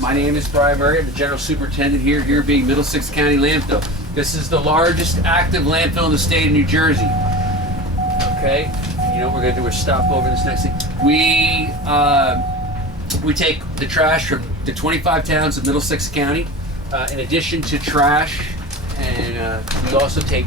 My name is Brian Murray. I'm the General Superintendent here being Middlesex County Landfill. This is the largest active landfill in the state of New Jersey. Okay, you know what we're going to do? We're stop over this next thing. We take the trash from the 25 towns of Middlesex County. In addition to trash, and we also take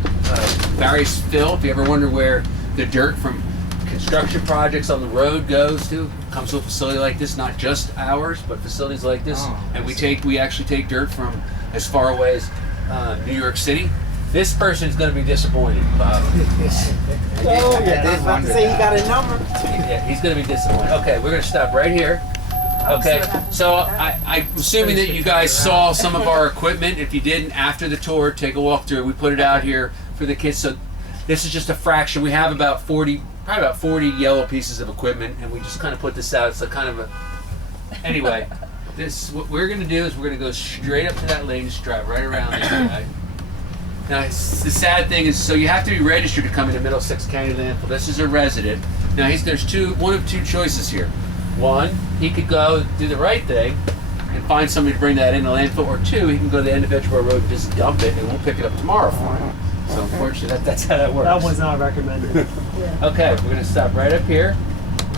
various fill. If you ever wonder where the dirt from construction projects on the road goes to, comes to a facility like this, not just ours, but facilities like this. And we actually take dirt from as far away as New York City. This person is going to be disappointed, Bob. I was about to say he got a number. Yeah, he's going to be disappointed. Okay, we're going to stop right here. Okay, so I'm assuming that you guys saw some of our equipment. If you didn't, after the tour, take a walk through. We put it out here for the kids. So this is just a fraction. We have about 40 yellow pieces of equipment, and we just kind of put this out. It's a kind of a, anyway, what we're going to do is we're going to go straight up to that lane, just drive right around this guy. Now, the sad thing is, so you have to be registered to come into Middlesex County Landfill. This is a resident. Now, there's one of two choices here. One, he could go do the right thing and find somebody to bring that in the landfill, or two, he can go to the end of Edgewater Road and just dump it, and we'll pick it up tomorrow for him. So unfortunately, that's how that works. That one's not recommended. Okay, we're gonna stop right up here.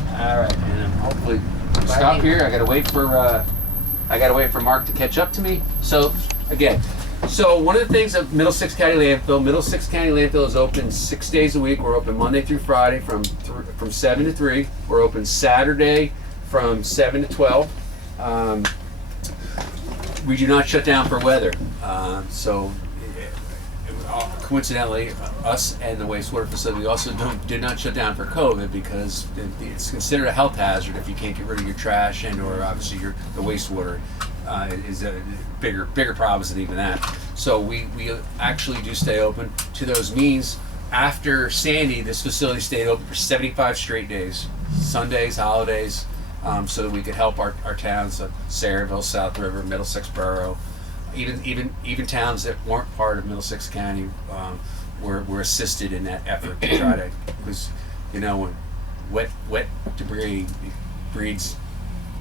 All right, and hopefully stop here. I gotta wait for Mark to catch up to me. So again, one of the things of Middlesex County Landfill is open 6 days a week. We're open Monday through Friday from 7 to 3. We're open Saturday from 7 to 12. We do not shut down for weather. Coincidentally, us and the wastewater facility, we also did not shut down for COVID because it's considered a health hazard if you can't get rid of your trash or obviously the wastewater is a bigger problems than even that. So we actually do stay open. To those means, after Sandy, this facility stayed open for 75 straight days, Sundays, holidays, so that we could help our towns, Sayreville, South River, Middlesex Borough, even towns that weren't part of Middlesex County were assisted in that effort to try to, because when wet debris breeds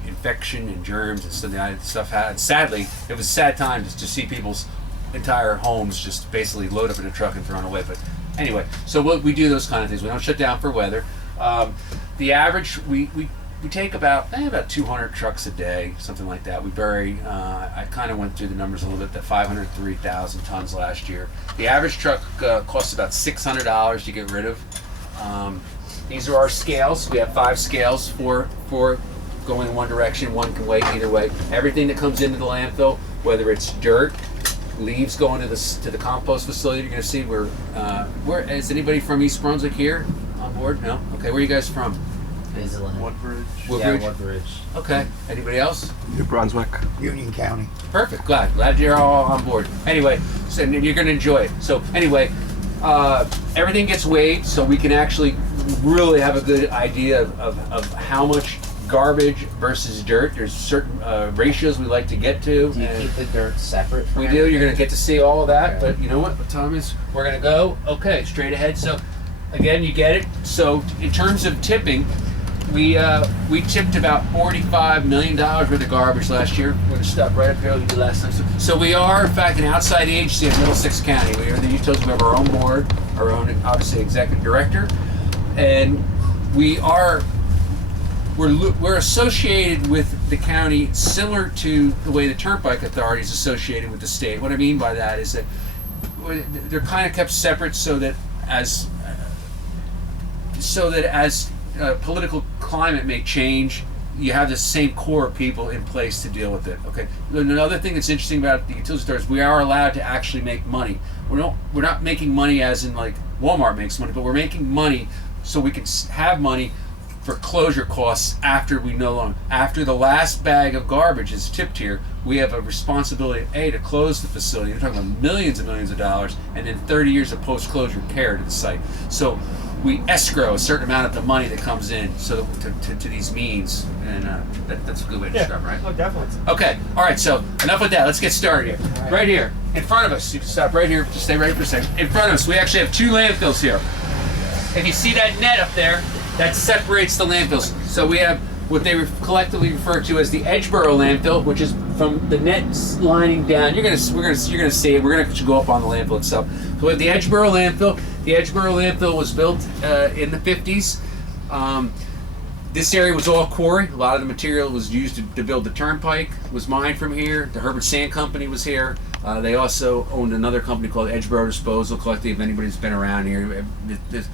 infection and germs and stuff. Sadly, it was a sad time to see people's entire homes just basically load up in a truck and thrown away. But anyway, so we do those kind of things. We don't shut down for weather. The average, we take about 200 trucks a day, something like that. We bury, I kind of went through the numbers a little bit, that 503,000 tons last year. The average truck costs about $600 to get rid of. These are our scales. We have 5 scales for going in one direction. One can weigh either way. Everything that comes into the landfill, whether it's dirt, leaves going to the compost facility, you're going to see where is anybody from East Brunswick here on board? No? Okay, where are you guys from? Woodbridge. Woodbridge? Yeah, Woodbridge. Okay. Anybody else? New Brunswick. Union County. Perfect. Glad you're all on board. Anyway, so you're going to enjoy it. So anyway, everything gets weighed so we can actually really have a good idea of how much garbage versus dirt. There's certain ratios we like to get to. Do you keep the dirt separate from We do. You're going to everything? get to see all of that. Okay. But you know what time is? We're going to go. Okay, straight ahead. So again, you get it. So in terms of tipping, we tipped about $45 million worth of garbage last year. We're going to stop right up here. We did last time. So we are, in fact, an outside agency of Middlesex County. We are the utilities. We have our own board, our own, obviously, executive director, and we're associated with the county similar to the way the Turnpike Authority is associated with the state. What I mean by that is that they're kind of kept separate so that as political climate may change, you have the same core of people in place to deal with it. Okay. Another thing that's interesting about the utility store is we are allowed to actually make money. We're not making money as in like Walmart makes money, but we're making money so we can have money for closure costs after the last bag of garbage is tipped here. We have a responsibility to close the facility. We're talking about millions and millions of dollars, and then 30 years of post-closure care to the site. So we escrow a certain amount of the money that comes in so that to these means, and that's a good way to describe it, right? Oh, definitely. Okay, all right, so enough with that. Let's get started here. Right here, in front of us, you can stop right here, just stay ready for a second. In front of us, we actually have 2 landfills here. If you see that net up there, that separates the landfills. So we have what they collectively refer to as the Edgeboro landfill, which is from the net lining down, you're gonna see it. We're gonna go up on the landfill itself. So we have the Edgeboro landfill. The Edgeboro landfill was built in the 50s. This area was all quarry. A lot of the material was used to build the turnpike. Was mined from here. The Herbert Sand Company was here. They also owned another company called Edgeboro Disposal Collective. If anybody's been around here, this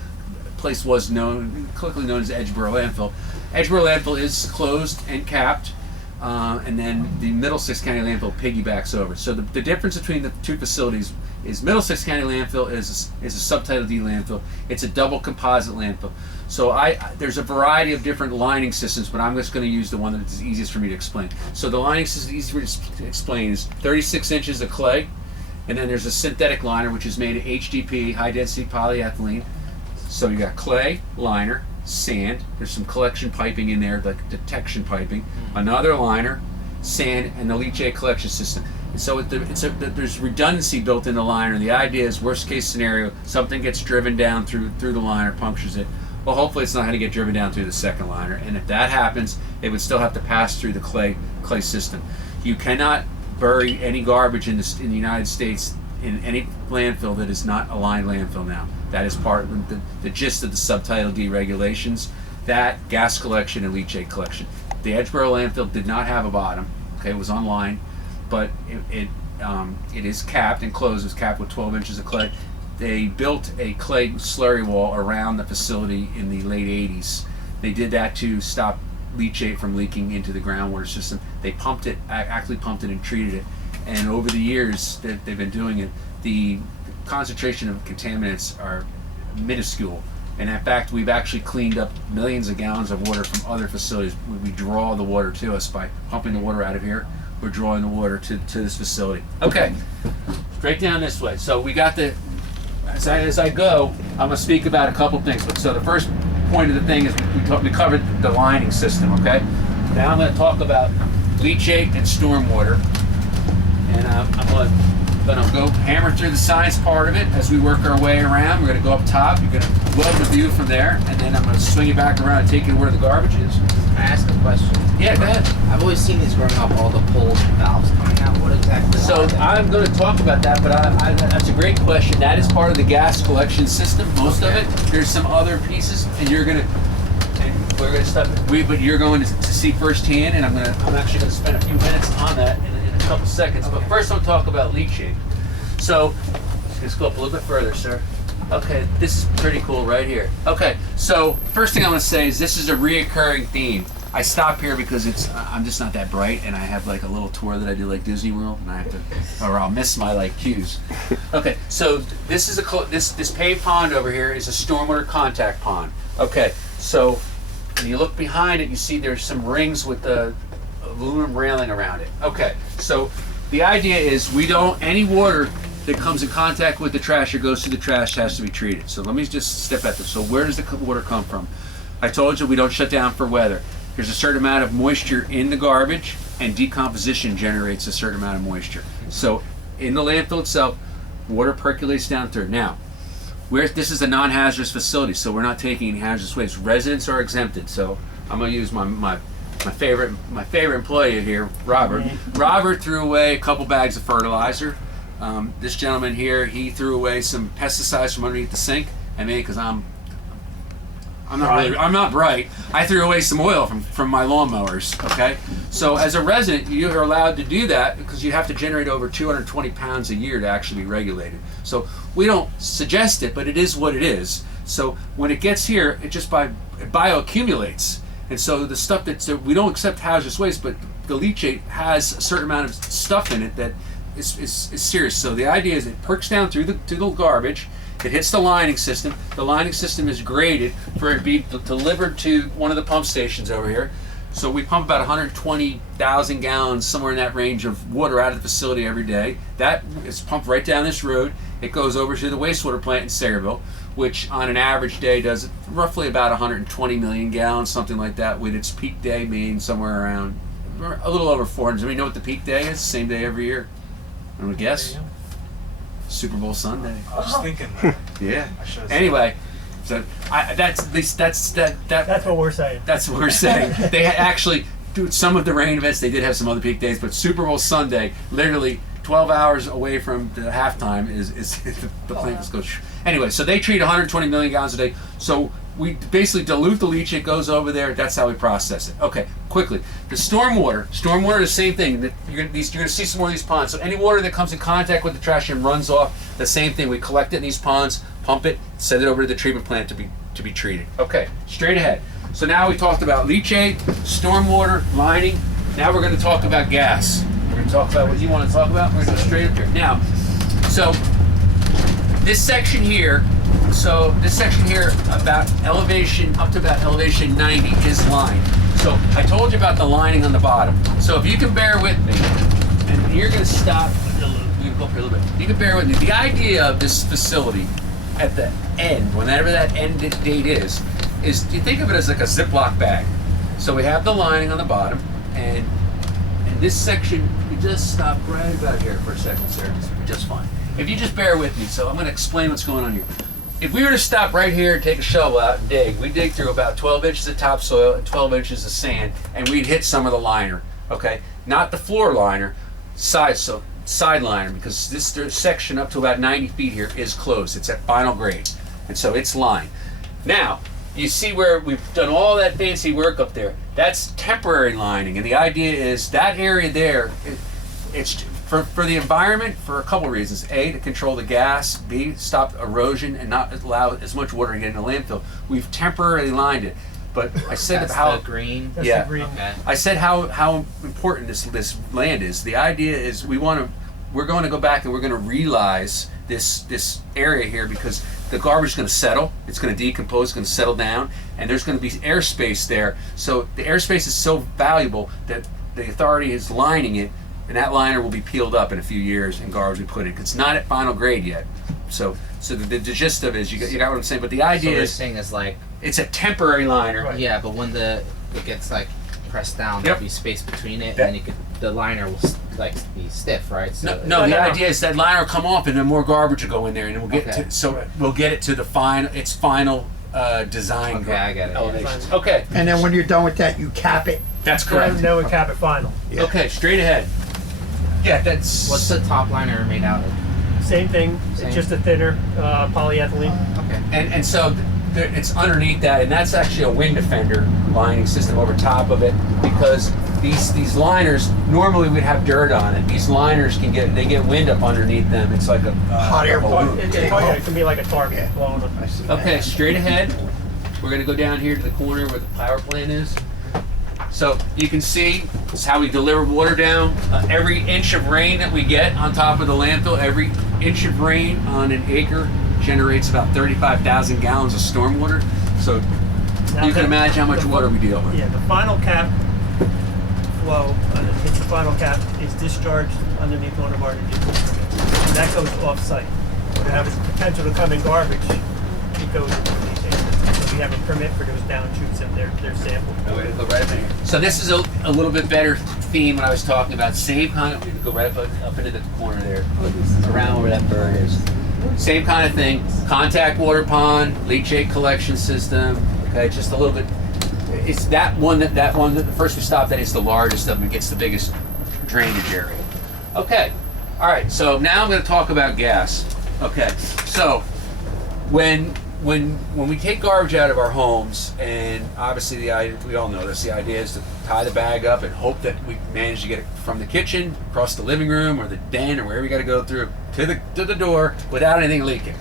place was colloquially known as Edgeboro Landfill. Edgeboro Landfill is closed and capped, and then the Middlesex County Landfill piggybacks over. So the difference between the two facilities is Middlesex County Landfill is a Subtitle D landfill. It's a double composite landfill. So there's a variety of different lining systems, but I'm just going to use the one that's easiest for me to explain. So the lining system easy for me to explain is 36 inches of clay, and then there's a synthetic liner which is made of HDP, high density polyethylene. So you got clay, liner, sand, there's some collection piping in there, like detection piping, another liner, sand, and the leachate collection system. And so there's redundancy built in the liner. The idea is, worst case scenario, something gets driven down through the liner, punctures it. Well, hopefully it's not going to get driven down through the second liner. And if that happens, it would still have to pass through the clay system. You cannot bury any garbage in the United States in any landfill that is not a lined landfill now. That is part of the gist of the Subtitle D regulations. That, gas collection, and leachate collection. The Edgeboro landfill did not have a bottom. Okay, it was on line, but it is capped and closed. It was capped with 12 inches of clay. They built a clay slurry wall around the facility in the late 80s. They did that to stop leachate from leaking into the groundwater system. They actually pumped it and treated it. And over the years that they've been doing it, the concentration of contaminants are minuscule. And in fact, we've actually cleaned up millions of gallons of water from other facilities. We draw the water to us by pumping the water out of here. We're drawing the water to this facility. Okay, straight down this way. So we got as I go, I'm going to speak about a couple things. So the first point of the thing is we covered the lining system, okay? Now I'm going to talk about leachate and stormwater. And I'm going to go hammer through the science part of it as we work our way around. We're going to go up top. You're going to love the view from there. And then I'm going to swing you back around and take you where the garbage is. Can I ask a question? Yeah, go ahead. I've always seen these growing up, all the poles and valves coming out. What exactly So are they? I'm going to talk about that, but that's a great question. That is part of the gas collection system, most of it. There's some other pieces, and we're going to stop. But you're going to see firsthand, and I'm actually going to spend a few minutes on that in a couple seconds. But first, I'll talk about leachate. So let's go up a little bit further, sir. Okay, this is pretty cool right here. Okay, so first thing I want to say is this is a reoccurring theme. I stop here because I'm just not that bright, and I have like a little tour that I do like Disney World, and I have to, or I'll miss my like cues. Okay, so this is this paved pond over here is a stormwater contact pond. Okay, so when you look behind it, you see there's some rings with the aluminum railing around it. Okay, so the idea is any water that comes in contact with the trash or goes to the trash has to be treated. So let me just step at this. So where does the water come from? I told you we don't shut down for weather. There's a certain amount of moisture in the garbage, and decomposition generates a certain amount of moisture. So in the landfill itself, water percolates down through. Now, this is a non-hazardous facility, so we're not taking any hazardous waste. Residents are exempted. So I'm going to use my favorite employee here, Robert. Robert threw away a couple bags of fertilizer. This gentleman here, he threw away some pesticides from underneath the sink. I mean, because I'm not bright. I threw away some oil from my lawnmowers. Okay, so as a resident, you are allowed to do that because you have to generate over 220 pounds a year to actually be regulated. So we don't suggest it, but it is what it is. So when it gets here, it just bioaccumulates, and so the stuff we don't accept hazardous waste, but the leachate has a certain amount of stuff in it that is serious. So the idea is it perks down through the garbage. It hits the lining system. The lining system is graded for it to be delivered to one of the pump stations over here. So we pump about 120,000 gallons, somewhere in that range, of water out of the facility every day. That is pumped right down this road. It goes over to the wastewater plant in Sayreville, which on an average day does roughly about 120 million gallons, something like that, with its peak day being somewhere around a little over 400. Do we know what the peak day is? Same day every year. I'm gonna guess. Super Bowl Sunday. I was thinking that. Yeah. I should've said Anyway, so that's what we're saying. That's what we're saying. They actually do some of the rain events. They did have some other peak days, but Super Bowl Sunday, literally 12 hours away from the halftime, is the plant just goes. Anyway, so they treat 120 million gallons a day. So we basically dilute the leach. It goes over there. That's how we process it. Okay, quickly. The stormwater is the same thing. You're going to see some more of these ponds. So any water that comes in contact with the trash and runs off, the same thing. We collect it in these ponds, pump it, send it over to the treatment plant to be treated. Okay, straight ahead. So now we talked about leachate, stormwater, lining. Now we're going to talk about gas. We're going to talk about what you want to talk about. We're going to go straight up here. Now, so this section here about elevation, up to about elevation 90 is lined. So I told you about the lining on the bottom. So if you can bear with me, and you're going to stop, you can go up here a little bit. You can bear with me. The idea of this facility at the end, whenever that end date is you think of it as like a Ziploc bag. So we have the lining on the bottom, and this section, you just stop right about here for a second, sir. Just fine. If you just bear with me, so I'm going to explain what's going on here. If we were to stop right here and take a shovel out and dig, we'd dig through about 12 inches of topsoil and 12 inches of sand, and we'd hit some of the liner, okay? Not the floor liner, side liner, because this section up to about 90 feet here is closed. It's at final grade, and so it's lined. Now, you see where we've done all that fancy work up there. That's temporary lining, and the idea is that area there, it's for the environment for a couple reasons. A, to control the gas. B, stop erosion and not allow as much water to get in the landfill. We've temporarily lined it. But I said That's how the green. That's yeah. the green. Okay. I said how important this land is. The idea is we're going to go back and we're going to realize this area here, because the garbage is going to settle, it's going to decompose, it's going to settle down, and there's going to be airspace there. So the airspace is so valuable that the authority is lining it, and that liner will be peeled up in a few years and garbage will be put in. It's not at final grade yet. So the gist of it is, you got what I'm saying. But the idea so is, saying is like, it's a temporary liner. Right. yeah, but when it gets like pressed down, there'll be space between it, and the liner will like be stiff, right? So No, the idea is that liner will come off, and then more garbage will go in there, and we'll get we'll get it to the final design. Okay, I get it. Elevations. Yeah. Okay, And then when you're done with that, you cap it. that's correct. Then we cap it final. Yeah. Okay, straight ahead. Yeah, that's. What's the top liner made out of? Same thing. Same. It's just a thinner polyethylene. Okay. And so it's underneath that, and that's actually a wind defender lining system over top of it, because these liners, normally we'd have dirt on it. These liners get wind up underneath them. It's like a Hot air balloon. It can be like a target blown up. I see Okay, that. straight ahead. We're gonna go down here to the corner where the power plant is. So you can see this is how we deliver water down. Every inch of rain that we get on top of the landfill, every inch of rain on an acre generates about 35,000 gallons of stormwater. So Now you can the- imagine how much the- water we deal with. Yeah, the final cap flow, it's the final cap, is discharged underneath one of our deductions. And that goes off-site. When it has the potential to come in garbage, it goes into the leachate. So we have a permit for those down chutes, and they're sampled. So this is a little bit better theme when I was talking about. Same kind of, we can go right up into the corner there, around where that bird is. Same kind of thing. Contact water pond, leachate collection system. Okay, just a little bit. It's that one that the first we stopped at is the largest of them. It gets the biggest drainage area. Okay, all right. So now I'm going to talk about gas. Okay, so when we take garbage out of our homes, and obviously we all know this, the idea is to tie the bag up and hope that we manage to get it from the kitchen across the living room or the den or wherever we got to go through to the door without anything leaking.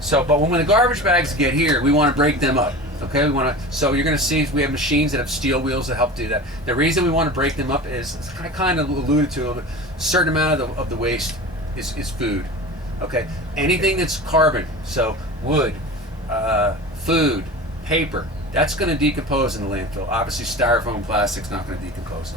So, but when the garbage bags get here, we want to break them up. Okay, so you're going to see we have machines that have steel wheels that help do that. The reason we want to break them up is, I kind of alluded to it, a certain amount of the waste is food. Okay, anything that's carbon, so wood, food, paper, that's going to decompose in the landfill. Obviously, styrofoam, plastic's not going to decompose.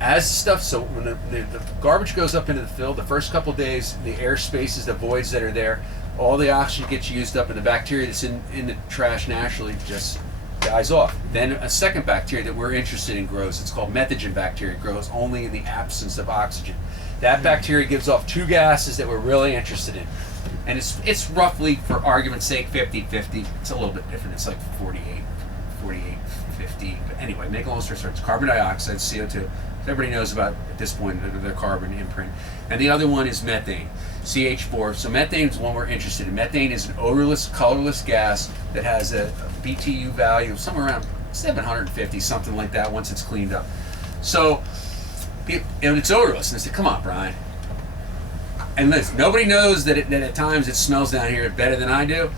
As stuff, so when the garbage goes up into the fill, the first couple days, the air spaces, the voids that are there, all the oxygen gets used up, and the bacteria that's in the trash naturally just dies off. Then a second bacteria that we're interested in grows. It's called methogen bacteria. It grows only in the absence of oxygen. That bacteria gives off two gases that we're really interested in. And it's roughly, for argument's sake, 50-50. It's a little bit different. It's like 48, 50. anyway, make a long story short, it's carbon dioxide, CO2. Everybody knows about at this point their carbon imprint. And the other one is methane, CH4. So methane is one we're interested in. Methane is an odorless, colorless gas that has a BTU value of somewhere around 750, something like that, once it's cleaned up. So, and it's odorless. And I said, come on, Brian. And listen, nobody knows that at times it smells down here better than I do,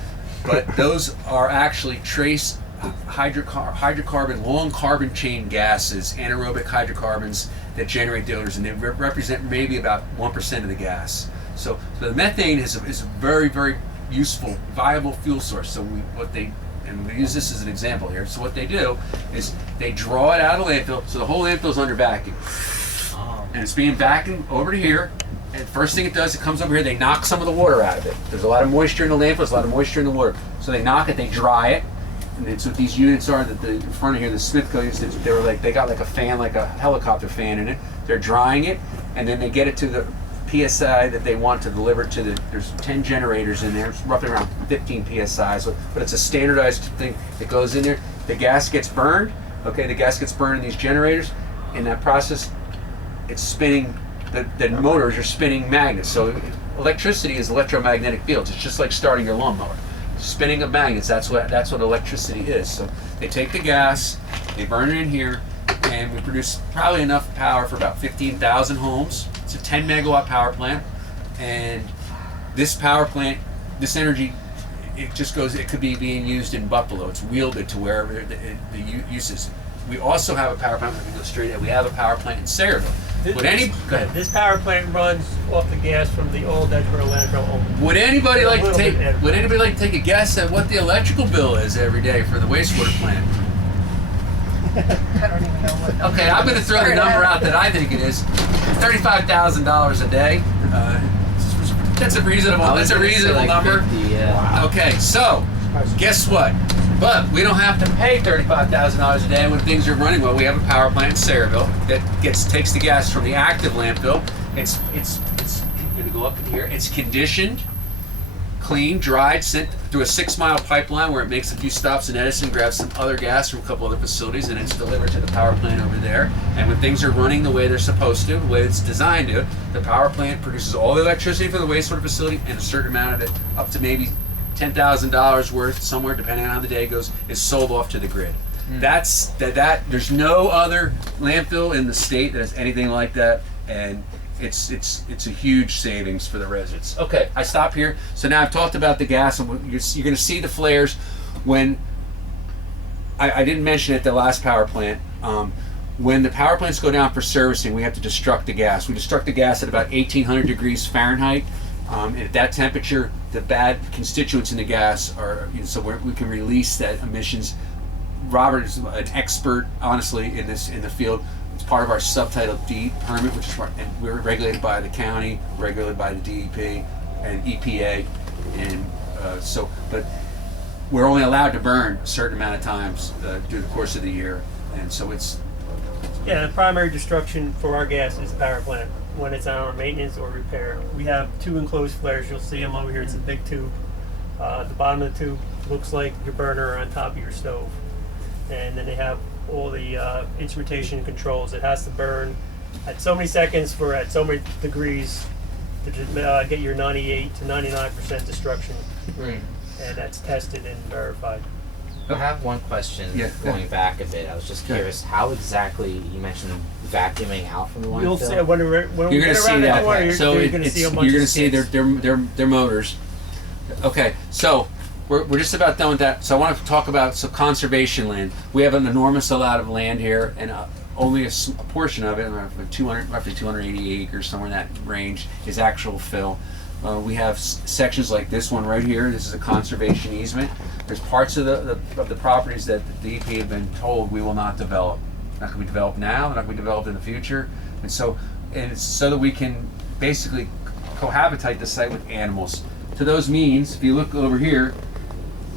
but those are actually trace hydrocarbon, long carbon chain gases, anaerobic hydrocarbons that generate the odors, and they represent maybe about 1% of the gas. So the methane is a very, very useful, viable fuel source. So we use this as an example here. So what they do is they draw it out of the landfill. So the whole landfill is under vacuum, and it's being vacuumed over to here. And first thing it does, it comes over here. They knock some of the water out of it. There's a lot of moisture in the landfill. There's a lot of moisture in the water. So they knock it. They dry it. And that's what these units are. That the in front of here, the Smithco used to, they got like a fan, like a helicopter fan in it. They're drying it, and then they get it to the PSI that they want to deliver to there's 10 generators in there. It's roughly around 15 PSI. So, but it's a standardized thing that goes in there. The gas gets burned. Okay, the gas gets burned in these generators. In that process, it's spinning. The motors are spinning magnets. So electricity is electromagnetic fields. It's just like starting your lawnmower. Spinning of magnets, that's what electricity is. So they take the gas, they burn it in here, and we produce probably enough power for about 15,000 homes. It's a 10 megawatt power plant, and this power plant, this energy, it could be being used in Buffalo. It's wielded to wherever the use is. We also have a power plant, we have a power plant in Sayreville. Go ahead. This power plant runs off the gas from the old Edgewater landfill. Would anybody like to take a guess at what the electrical bill is every day for the wastewater plant? I don't even know what. Okay, I'm going to throw the number out that I think it is: $35,000 a day. That's a reasonable number. 50, yeah. Okay, so guess what? But we don't have to pay $35,000 a day when things are running well. We have a power plant in Sayreville that takes the gas from the active landfill. It's going to go up in here. It's conditioned, cleaned, dried, sent through a 6-mile pipeline where it makes a few stops in Edison, grabs some other gas from a couple other facilities, and it's delivered to the power plant over there. And when things are running the way they're supposed to, the way it's designed to, the power plant produces all the electricity for the wastewater facility, and a certain amount of it, up to maybe $10,000 worth somewhere, depending on how the day goes, is sold off to the grid. That's that. There's no other landfill in the state that has anything like that, and it's a huge savings for the residents. Okay, I stop here. So now I've talked about the gas, and you're going to see the flares when I didn't mention it at the last power plant. When the power plants go down for servicing, we have to destruct the gas. We destruct the gas at about 1,800 degrees Fahrenheit. And at that temperature, the bad constituents in the gas are, so we can release that emissions. Robert is an expert, honestly, in the field. It's part of our Subtitle D permit, which is and we're regulated by the county, regulated by the DEP and EPA, and but we're only allowed to burn a certain amount of times through the course of the year, and so it's. Yeah, the primary destruction for our gas is the power plant when it's on our maintenance or repair. We have 2 enclosed flares. You'll see them over here. It's a big tube. The bottom of the tube looks like your burner on top of your stove. And then they have all the instrumentation controls. It has to burn at so many seconds for at so many degrees to get your 98 to 99% destruction. Right. And that's tested and verified. I have one question going back a bit. I was just curious, how exactly, you mentioned vacuuming out from the landfill? You'll see when we You're going to see that. So you're going to see their motors. Okay, so we're just about done with that. So I want to talk about conservation land. We have an enormous amount of land here, and only a portion of it, roughly 280 acres, somewhere in that range, is actual fill. We have sections like this one right here. This is a conservation easement. There's parts of the properties that the DEP have been told we will not develop. Not going to be developed now. Not going to be developed in the future. And it's so that we can basically cohabitate the site with animals. To those means, if you look over here,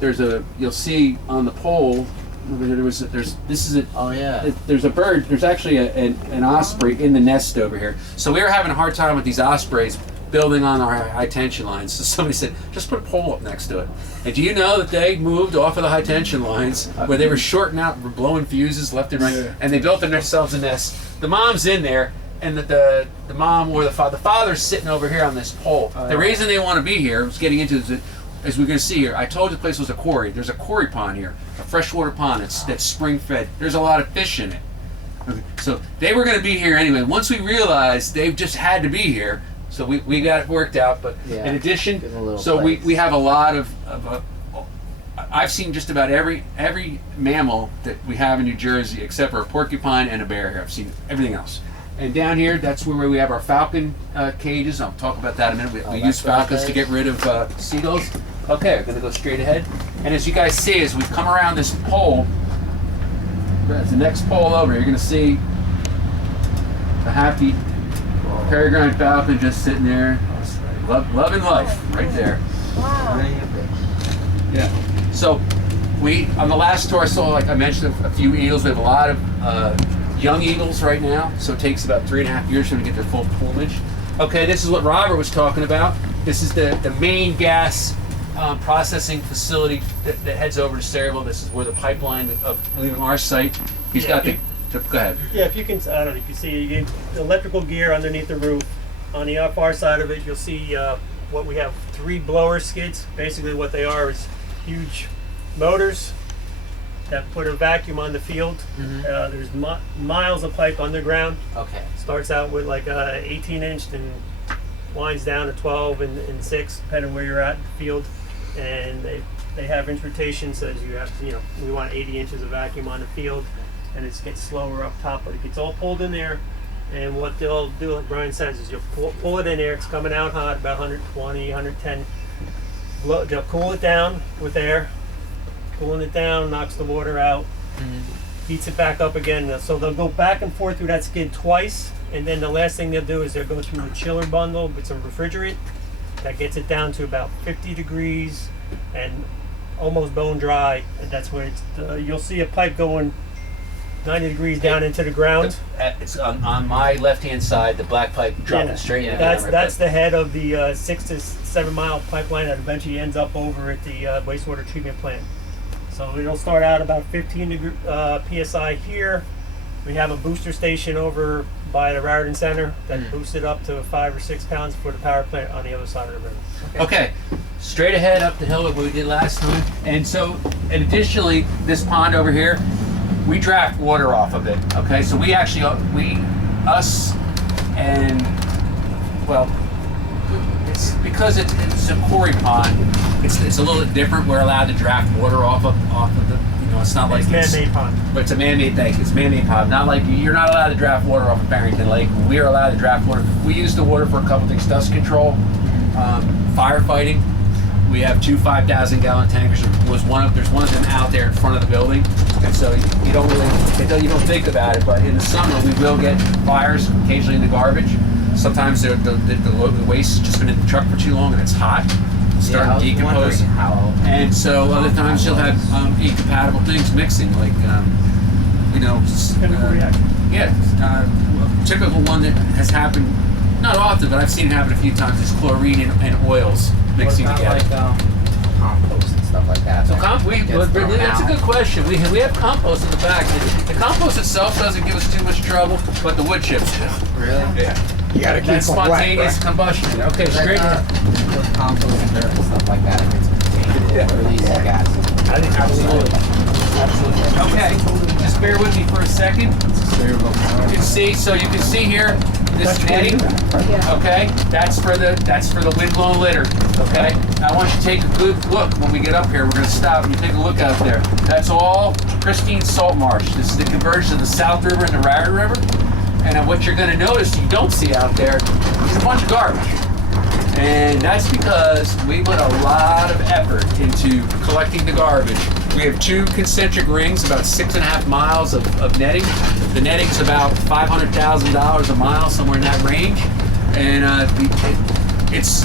you'll see on the pole. There's a bird. There's actually an osprey in the nest over here. So we were having a hard time with these ospreys building on our high tension lines. So somebody said, just put a pole up next to it. And do you know that they moved off of the high tension lines where they were shorting out, were blowing fuses left and right, and they built themselves a nest. The mom's in there, and the mom or the father's sitting over here on this pole. The reason they want to be here, was getting into is, as we're going to see here, I told you the place was a quarry. There's a quarry pond here, a freshwater pond that's spring fed. There's a lot of fish in it. Okay. So they were going to be here anyway. Once we realized they just had to be here, so we got it worked out. But Yeah, in addition, give them a little so place. we have a lot of I've seen just about every mammal that we have in New Jersey except for a porcupine and a bear here. I've seen everything else. And down here, that's where we have our falcon cages. I'll talk about that in a minute. We use falcons to get rid of seagulls. Okay, we're going to go straight ahead. And as you guys see, as we come around this pole, the next pole over, you're going to see a happy peregrine falcon just sitting there, loving life, right there. Wow. Yeah. So on the last tour I saw, like I mentioned, a few eagles. We have a lot of young eagles right now, so it takes about 3.5 years for them to get their full plumage. Okay, this is what Robert was talking about. This is the main gas processing facility that heads over to Sayreville. This is where the pipeline of leaving our site. He's got the. Go ahead. Yeah, if you can, I don't know if you see the electrical gear underneath the roof. On the far side of it, you'll see what we have 3 blower skids. Basically what they are is huge motors that put a vacuum on the field. There's miles of pipe underground. Okay. Starts out with like 18 inch and winds down to 12 and 6, depending where you're at in the field. And they have instrumentation says you have to, we want 80 inches of vacuum on the field, and it gets slower up top, but it gets all pulled in there. And what they'll do, like Brian says, is you'll pull it in there. It's coming out hot, about 120, 110. They'll cool it down with air. Cooling it down knocks the water out, heats it back up again. So they'll go back and forth through that skid twice, and then the last thing they'll do is they'll go through a chiller bundle with some refrigerant that gets it down to about 50 degrees and almost bone dry. And that's when you'll see a pipe going 90 degrees down into the ground. It's on my left-hand side, the black pipe dropping straight in. That's the head of the 6 to 7 mile pipeline that eventually ends up over at the wastewater treatment plant. So it'll start out about 15 psi here. We have a booster station over by the Raritan Center that boosts it up to 5 or 6 pounds for the power plant on the other side of the river. Okay, straight ahead up the hill like we did last time. And so, and additionally, this pond over here, we draft water off of it. Okay, so we actually, us and, well, it's because it's a quarry pond. It's a little bit different. We're allowed to draft water off of the. It's not like it's man-made pond. But it's a man-made thing. It's man-made pond. Not like you're not allowed to draft water off of Barrington Lake. We are allowed to draft water. We use the water for a couple things: dust control, firefighting. We have 2 5,000-gallon tankers. There's one of them out there in front of the building, and so you don't think about it. But in the summer, we will get fires occasionally in the garbage. Sometimes the waste has just been in the truck for too long and it's hot. Starting to decompose. And so other times you'll have incompatible things mixing, like Chemical reaction. Typical one that has happened not often, but I've seen it happen a few times is chlorine and oils mixing together. Like compost and stuff like that. So that's a good question. We have compost in the back. The compost itself doesn't give us too much trouble, but the wood chips do. Really? Yeah. You gotta keep That's them wet, spontaneous right? combustion. Okay, straight ahead. With compost and dirt and stuff like that, it gets contained, release gas. I think absolutely. Okay, just bear with me for a second. You can see here this netting. Okay, that's for the windblown litter. Okay, I want you to take a good look when we get up here. We're going to stop and you take a look out there. That's all pristine salt marsh. This is the conversion of the South River and the Raritan River. And what you're going to notice you don't see out there is a bunch of garbage. And that's because we put a lot of effort into collecting the garbage. We have 2 concentric rings, about 6.5 miles of netting. The netting's about $500,000 a mile, somewhere in that range. And this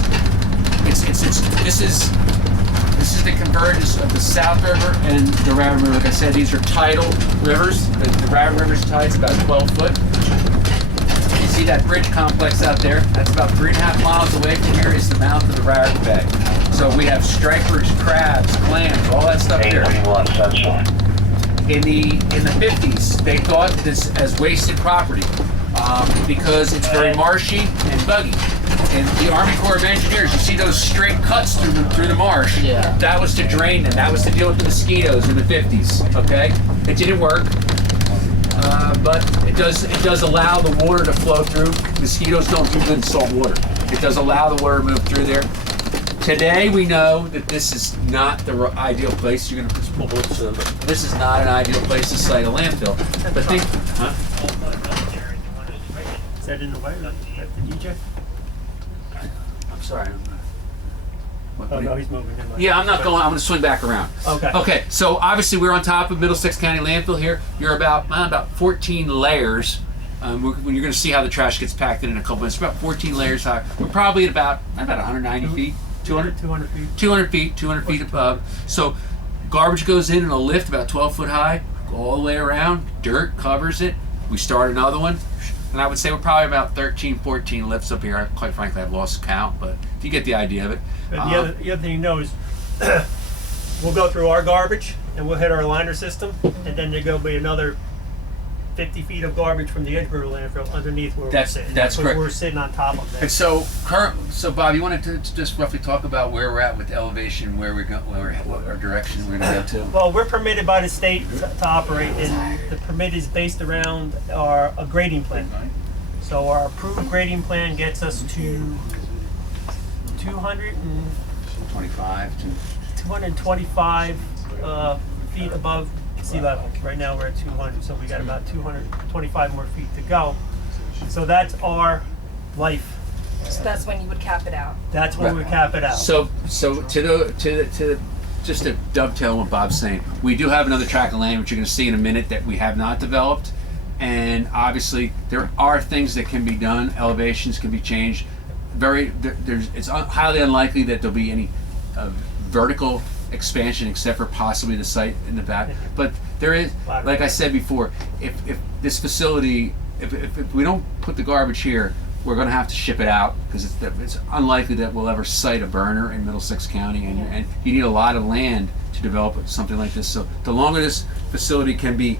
is the convergence of the South River and the Raritan River. Like I said, these are tidal rivers. The Raritan River's tide's about 12 foot. see that bridge complex out there? That's about 3.5 miles away from here is the mouth of the Raritan Bay. So we have stripers, crabs, clams, all that stuff there. In the 50s, they thought this as wasted property because it's very marshy and buggy. And the Army Corps of Engineers, you see those straight cuts through the marsh. Yeah. That was to drain them. That was to deal with the mosquitoes in the 50s. Okay, it didn't work, but it does allow the water to flow through. Mosquitoes don't do good in salt water. It does allow the water to move through there. Today we know that this is not the ideal place. You're gonna this is not an ideal place to site a landfill. But think, huh? Is that in the way? Is that the DJ? I'm sorry. Oh no, he's moving. Never mind. Yeah, I'm not going. I'm going to swing back around. Okay. Okay. So obviously we're on top of Middlesex County landfill here. You're about 14 layers. When you're going to see how the trash gets packed in a couple minutes. About 14 layers high. We're probably at about 190 feet. 200 feet. 200 feet above. So garbage goes in a lift about 12 foot high, go all the way around. Dirt covers it. We start another one. And I would say we're probably about 13, 14 lifts up here. Quite frankly, I've lost count, but if you get the idea of it. But the other thing you know is we'll go through our garbage and we'll hit our liner system, and then there'll be another 50 feet of garbage from the Edgeboro landfill underneath where we're sitting. That's correct. We're sitting on top of that. And so, Bob, you wanted to just roughly talk about where we're at with elevation, where we're going, what our direction we're going to go to. Well, we're permitted by the state to operate, and the permit is based around a grading plan. So our approved grading plan gets us to 225 feet above sea level. Right now we're at 200, so we got about 225 more feet to go. So that's our life. So that's when you would cap it out. That's when we cap it out. So to the just to dovetail on what Bob's saying, we do have another tract of land which you're going to see in a minute that we have not developed, and obviously there are things that can be done. Elevations can be changed. It's highly unlikely that there'll be any vertical expansion except for possibly the site in the back. But there is, like I said before, if this facility, if we don't put the garbage here, we're going to have to ship it out because it's unlikely that we'll ever site a burner in Middlesex County, and you need a lot of land to develop something like this. So the longer this facility can be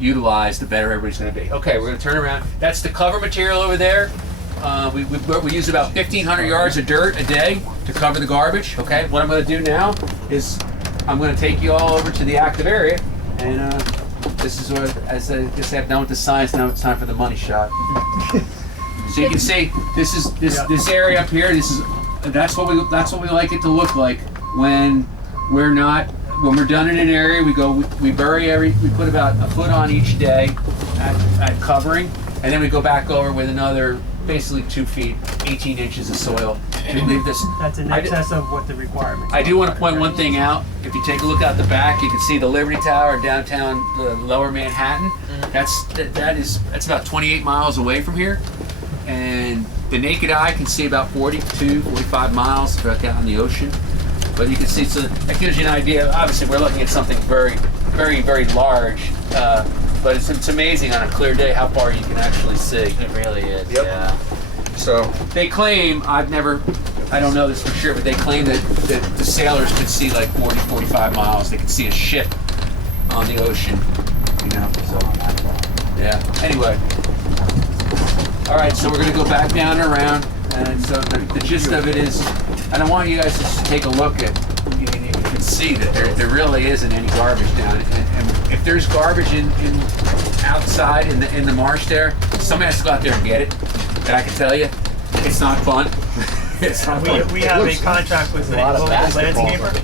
utilized, the better everybody's going to be. Okay, we're going to turn around. That's the cover material over there. We use about 1,500 yards of dirt a day to cover the garbage. Okay, what I'm going to do now is I'm going to take you all over to the active area, and this is what, as I guess I've done with the science, now it's time for the money shot. So you can see this area up here. That's what we like it to look like when we're done in an area. We bury we put about a foot on each day at covering, and then we go back over with another basically 2 feet, 18 inches of soil. We leave this. That's in excess of what the requirements are. I do want to point one thing out. If you take a look out the back, you can see the Liberty Tower downtown Lower Manhattan. That's about 28 miles away from here, and the naked eye can see about 42, 45 miles back out on the ocean. But you can see, so that gives you an idea. Obviously, we're looking at something very, very, very large. But it's amazing on a clear day how far you can actually see. It really is. Yep. Yeah. So they claim, I don't know this for sure, but they claim that the sailors could see like 40, 45 miles. They could see a ship on the ocean, so yeah. Anyway. All right, so we're gonna go back down and around, and so the gist of it is, and I want you guys to just take a look at, you can see that there really isn't any garbage down, and if there's garbage in outside in the marsh there, somebody has to go out there and get it. And I can tell you, it's not fun. It's not fun. We have a contract with a local landscaper.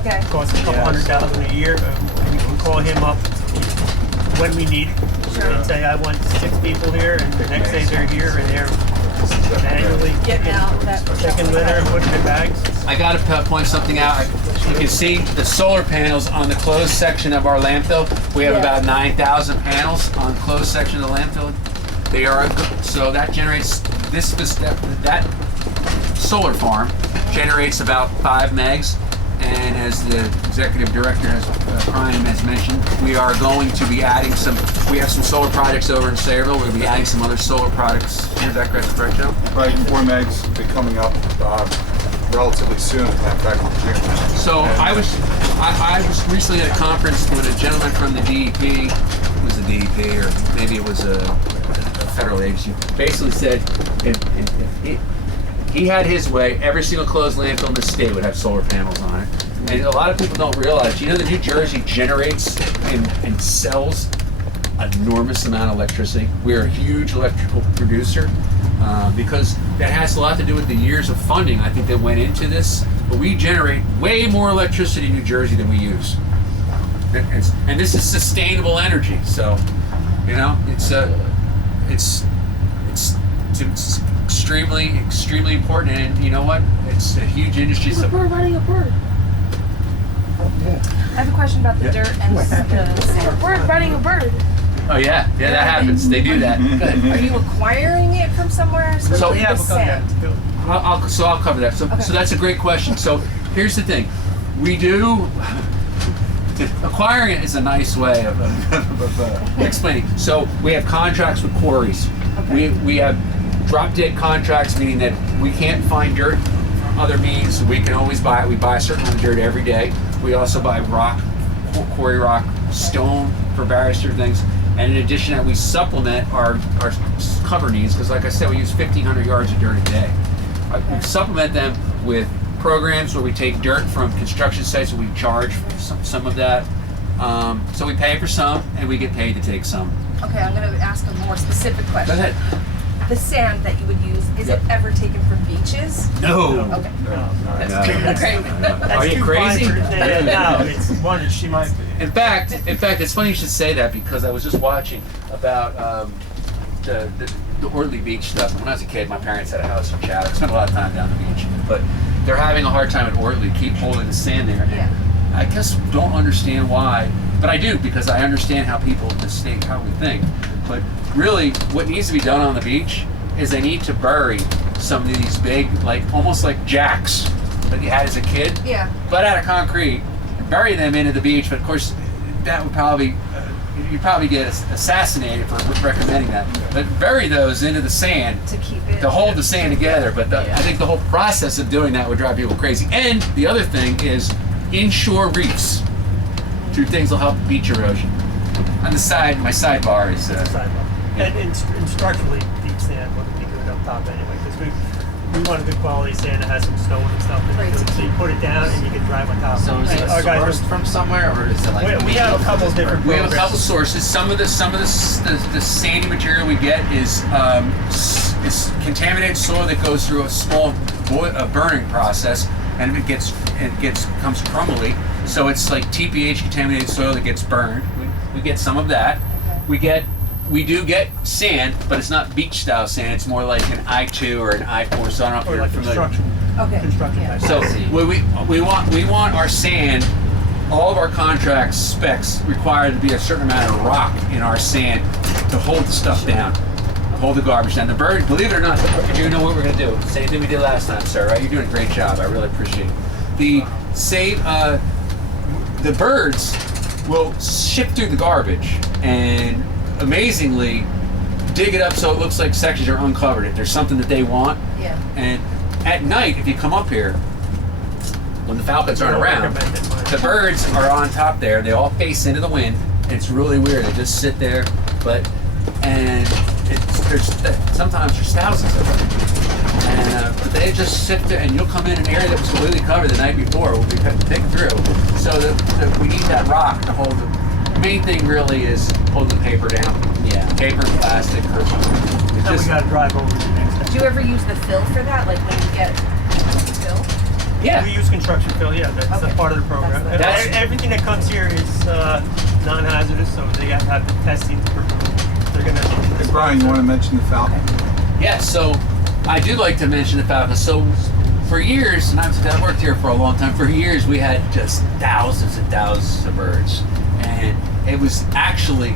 Okay. It costs a couple $100,000 a year. We can call him up when we need it. Sure. And say I want 6 people here, and the next day they're here and they're manually Getting out that taking litter and putting it in bags. I got to point something out. You can see the solar panels on the closed section of our landfill. We have about 9,000 panels on the closed section of the landfill. They are so that generates that solar farm generates about 5 megs. And as the executive director Brian has mentioned, we are going to be adding some. We have some solar projects over in Sayreville. We'll be adding some other solar products. Is that correct, Joe? Right, 4 megs will be coming up relatively soon. In fact, So I was recently at a conference with a gentleman from the DEP. It was the DEP, or maybe it was a federal agency. Basically said if he had his way, every single closed landfill in the state would have solar panels on it. And a lot of people don't realize, you know, that New Jersey generates and sells an enormous amount of electricity. We're a huge electrical producer because that has a lot to do with the years of funding, I think, that went into this. But we generate way more electricity in New Jersey than we use. And this is sustainable energy. So, you know, it's extremely important, and you know what? It's a huge industry. We're running a bird. I have a question about the dirt and the sand. We're running a bird. Oh yeah, that happens. They do that. Good. Are you acquiring it from somewhere? So, Yeah, the we'll come back sand. to it. I'll cover that. So that's a great question. So here's the thing. We do acquiring it is a nice way of explaining. So we have contracts with quarries. Okay. We have drop dead contracts, meaning that we can't find dirt from other means. We can always buy it. We buy a certain amount of dirt every day. We also buy rock, quarry rock, stone for various different things. And in addition to that, we supplement our cover needs because, like I said, we use 1,500 yards of dirt a day. We supplement them with programs where we take dirt from construction sites and we charge for some of that. So we pay for some and we get paid to take some. Okay, I'm going to ask a more specific question. Go ahead. The sand that you would use, is it ever taken from beaches? No. Okay. No, That's No. great. That's Are you too crazy? fine for- No, it's one. She might. In fact, it's funny you should say that because I was just watching about the Ortley Beach stuff. When I was a kid, my parents had a house in Chatham. I spent a lot of time down the beach, but they're having a hard time at Ortley. Keep holding the sand there. Yeah. I just don't understand why, but I do because I understand how people in the state, how we think. But really, what needs to be done on the beach is they need to bury some of these big, like almost like jacks that you had as a kid, Yeah. but out of concrete, and bury them into the beach. But of course, that would probably you'd probably get assassinated for recommending that. But bury those into the sand To keep it. to hold the sand together. But I think the whole process of doing that would drive people crazy. And the other thing is inshore reefs. Two things will help beach erosion. On the side, my sidebar is Sidewalk. And structurally, deep sand would be good up top anyway, because we want a good quality sand that has some stone and stuff in Right. it. So you put it down and you can drive on top. So is it Our guys sourced from somewhere, or is it like we have a couple different we have a programs. couple sources. Some of the sandy material we get is contaminated soil that goes through a small burning process, and it comes crumbly. So it's like TPH contaminated soil that gets burned. We get some of that. We do get sand, but it's not beach style sand. It's more like an I2 or an I4. So I don't know if Or you're like familiar. construction. Okay. Construction Yeah. type. So I see. we want our sand. All of our contract specs require to be a certain amount of rock in our sand to hold the stuff down, hold the garbage down. The bird, believe it or not, you know what we're gonna do. Same thing we did last time, sir. Right? You're doing a great job. I really appreciate it. The birds will shift through the garbage and amazingly dig it up so it looks like sections are uncovered. If there's something that they want, Yeah. and at night, if you come up here, when the falcons aren't Don't around, recommend it, Mike. the birds are on top there. They all face into the wind. It's really weird. They just sit there, sometimes there's thousands of them. And but they just sit there, and you'll come in an area that was completely covered the night before. We'll be taken through. So we need that rock to hold it. The main thing really is holding the paper down. Yeah. Paper and plastic or something. It Then we just- gotta drive over to the next Do step. you ever use the fill for that? Like when you get fill? yeah. We use construction fill, yeah, that's a Okay. part of the program. That's- Everything that comes here is non-hazardous, so they have to have the testing to prove they're gonna. Hey, Brian, you want to mention the Falcon? Yeah, so I do like to mention the Falcons. So for years, and I've worked here for a long time, for years we had just thousands and thousands of birds. And it was actually,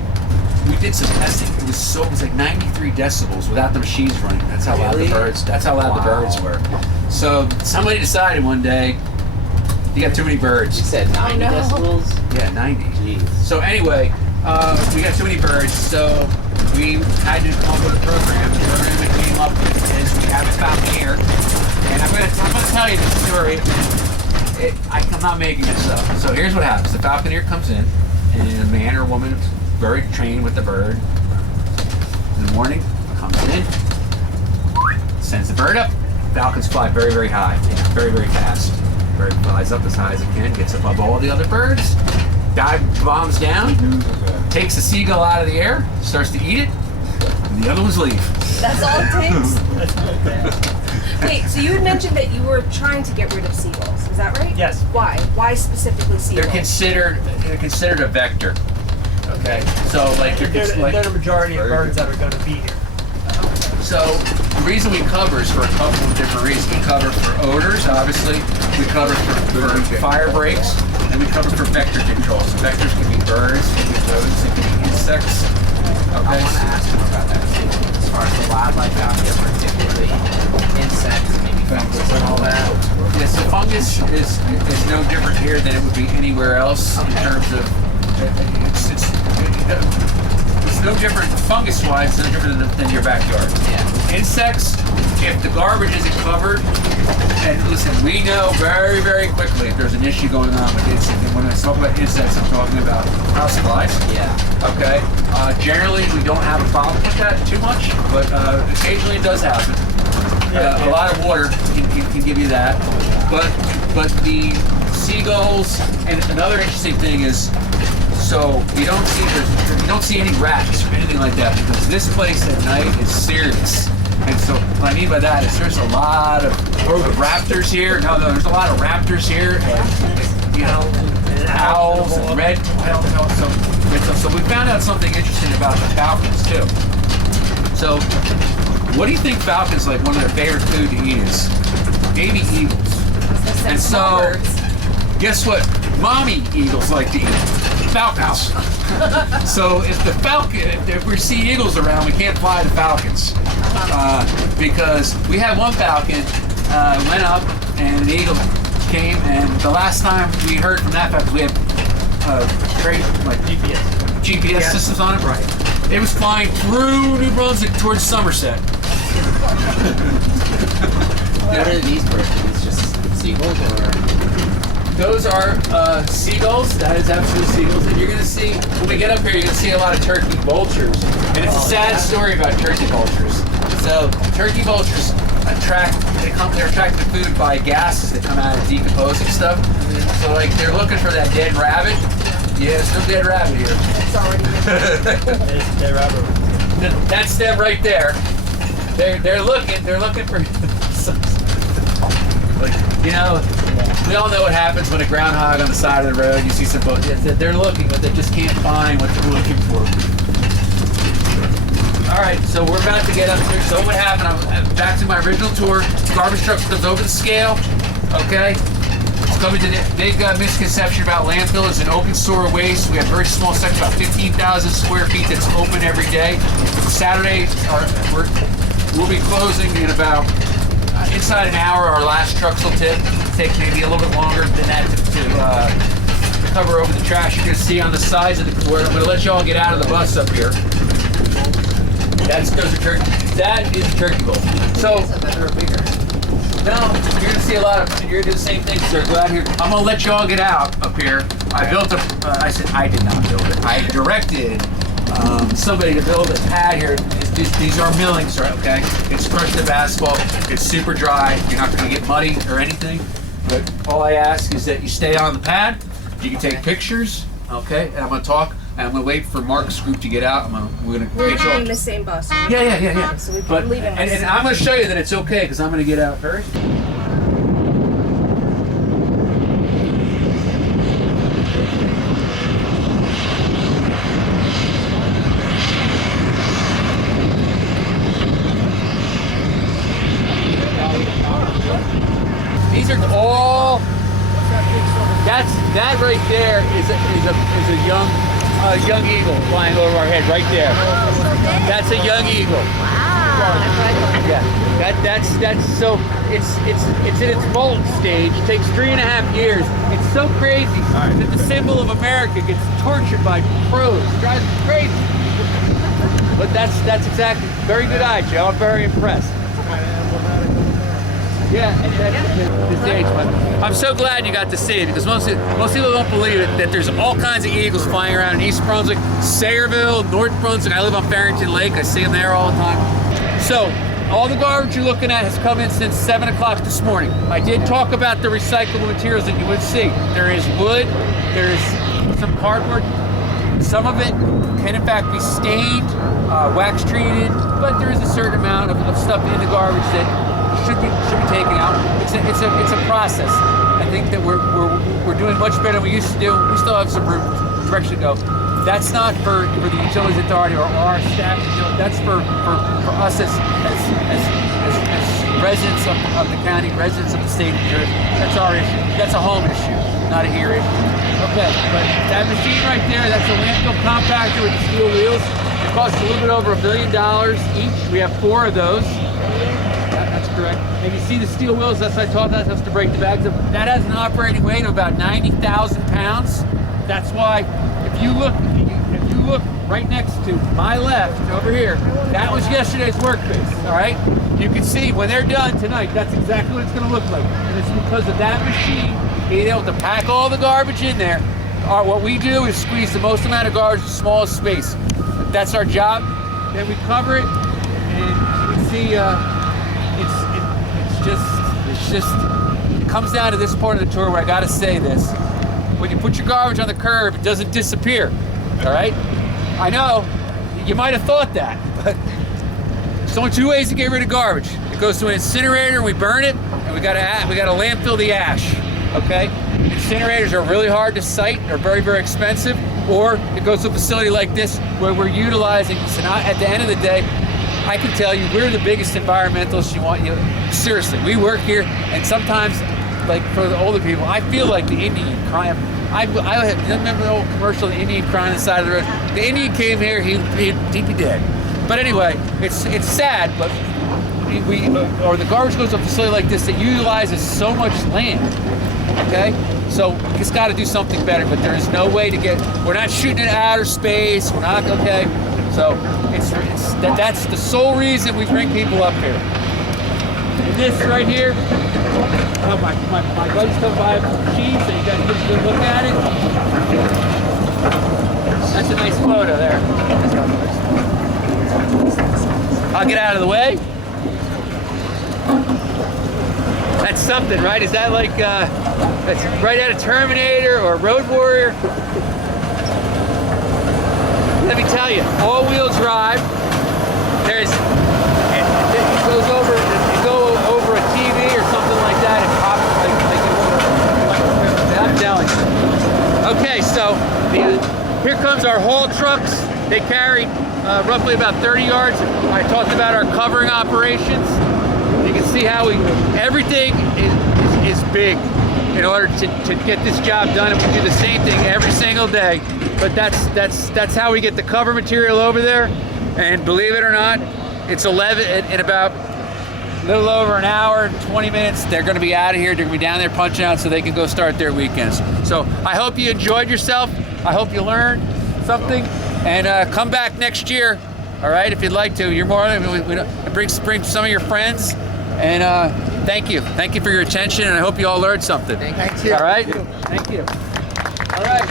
we did some testing. It was like 93 decibels without the machines running. That's how loud the Really? birds, that's how loud the Wow. birds were. So somebody decided one day, You got too many You birds. said 90 no. decibels? Yeah, 90. Jeez. So anyway, we got too many birds, so we had to come up with a program. The program that came up is we have a fountain here, and I'm gonna tell you the story. I'm not making this up. So here's what happens: the falconer comes in, and a man or woman very trained with the bird. In the morning, comes in, sends the bird up. Falcons fly very, very high, very, very fast. Bird flies up as high as it can, gets above all the other birds, dive bombs down, takes the seagull out of the air, starts to eat it, and the other ones leave. That's all it takes? That's not bad. Wait, so you had mentioned that you were trying to get rid of seagulls. Is that right? Yes. Why? Why specifically seagulls? They're considered a vector. Okay, so like They're the majority of birds that are going to be here. so the reason we cover is for a couple of different reasons. We cover for odors, obviously. We cover for fire breaks, and we cover for vector control. So vectors can be birds, can be rodents, it can be insects. I Okay. want to ask more about that too. As far as the wildlife out here, particularly insects and maybe fungus and all that. Yes, the fungus is no different here than it would be anywhere else in terms of it's no different fungus-wise. It's no different than your backyard. Yeah. Insects, if the garbage isn't covered, and listen, we know very, very quickly if there's an issue going on with insects. And when I talk about insects, I'm talking about house flies. Yeah. Okay. Generally, we don't have a problem with that too much, but occasionally it does happen. A lot of water can give you that, but the seagulls, and another interesting thing is, so you don't see any rats or anything like that, because this place at night is serious. And so what I mean by that is there's a lot of raptors here. No, there's a lot of raptors here, and owls and red. So we found out something interesting about the falcons too. So what do you think falcons, like one of their favorite food to eat is? Baby eagles. And so guess what mommy eagles like to eat? Falcons. So if we see eagles around, we can't fly the falcons, because we had one falcon went up and the eagle came, and the last time we heard from that falcon, we had great GPS systems on it. Right. It was flying through New Brunswick towards Somerset. What are these birds? Are these just seagulls or? Those are seagulls. That is absolutely seagulls. And you're going to see, when we get up here, you're going to see a lot of turkey vultures. And it's a sad story about turkey vultures. So turkey vultures they're attracted to food by gases that come out of decomposing stuff. So like they're looking for that dead rabbit. Yeah, there's no dead rabbit here. It's already been They're rabbit. That's them right there. They're looking for we all know what happens when a groundhog on the side of the road, you see some boats. They're looking, but they just can't find what they're looking for. All right, so we're about to get up here. So what happened? I'm back to my original tour. Garbage truck comes over the scale. Okay. Coming to the big misconception about landfill is an open store of waste. We have a very small section, about 15,000 square feet, that's open every day. Saturday, we'll be closing in about inside an hour. Our last trucks will take maybe a little bit longer than that to cover over the trash. You're going to see on the sides of the where I'm going to let you all get out of the bus up here. Those are turkey. That is a turkey bowl. So Better or bigger? no, you're going to see a lot of. You're going to do the same thing, sir. Go out here. I'm going to let you all get out up here. I built I said I did not build it. I directed somebody to build a pad here. These are millings, right? Okay, it's crushed up asphalt. It's super dry. You're not going to get muddy or anything. But all I ask is that you stay on the pad. You can take pictures. Okay, and I'm going to talk. And I'm going to wait for Mark's group to get out. We're going to We're get you all. on the same bus. Yeah. So we're But leaving and this. I'm going to show you that it's okay because I'm going to get out first. These are all. That right there is a young eagle flying over our head right there. That's a young eagle. Wow. Yeah, that's so it's in its molten stage. It takes 3.5 years. It's so crazy that the symbol of America gets tortured by pros. It drives me crazy. But that's exactly very good eye, Joe. I'm very impressed. Yeah, and that's this age, but I'm so glad you got to see it because most people don't believe it that there's all kinds of eagles flying around in East Brunswick, Sayreville, North Brunswick. I live on Farrington Lake. I see them there all the time. So all the garbage you're looking at has come in since 7 o'clock this morning. I did talk about the recyclable materials that you would see. There is wood, there's some cardboard. Some of it can in fact be stained, wax treated, but there is a certain amount of stuff in the garbage that should be taken out. It's a process. I think that we're doing much better than we used to do. We still have some direction to go. That's not for the Utilities Authority or our staff. That's for us as residents of the county, residents of the state of New Jersey. That's our issue. That's a home issue, not a here issue. Okay, but that machine right there, that's a landfill compactor with the steel wheels. It costs a little bit over $1 million each. We have 4 of those. That's correct. And you see the steel wheels, that's what I taught that, that's to break the bags up. That has an operating weight of about 90,000 pounds. That's why if you look right next to my left over here, that was yesterday's workbase, all right? You can see when they're done tonight, that's exactly what it's gonna look like. And it's because of that machine being able to pack all the garbage in there. What we do is squeeze the most amount of garbage in the smallest space. That's our job. Then we cover it, and you can see it comes down to this part of the tour where I gotta say this. When you put your garbage on the curb, it doesn't disappear, all right? I know, you might have thought that, but there's only 2 ways to get rid of garbage. It goes to an incinerator and we burn it, and we gotta landfill the ash, okay? Incinerators are really hard to site, they're very, very expensive, or it goes to a facility like this where we're utilizing, so not, at the end of the day, I can tell you, we're the biggest environmentalists you want. Seriously, we work here, and sometimes, like for the older people, I feel like the Indian crying. I remember the old commercial, the Indian crying on the side of the road. The Indian came here, he'd be dead. But anyway, it's sad, but or the garbage goes to a facility like this that utilizes so much land, okay? So it's got to do something better, but there is no way to we're not shooting in outer space, we're not, okay? So that's the sole reason we bring people up here. And this right here, my buddies come by with the machine, so you guys get a good look at it. That's a nice photo there. I'll get out of the way. That's something, right? Is that like, that's right out of Terminator or Road Warrior? Let me tell you, all-wheel drive. It goes over. You go over a TV or something like that and pop like I'm telling you. Okay, so here comes our haul trucks. They carry roughly about 30 yards. I talked about our covering operations. You can see how everything is big in order to get this job done, and we do the same thing every single day. But that's how we get the cover material over there. And believe it or not, it's 11 in about a little over an hour and 20 minutes. They're going to be out of here. They're going to be down there punching out so they can go start their weekends. So I hope you enjoyed yourself. I hope you learned something, and come back next year. All right, if you'd like to. You're more than bring some of your friends. And thank you for your attention, and I hope you all learned something. Thank you. All right, thank you. All right.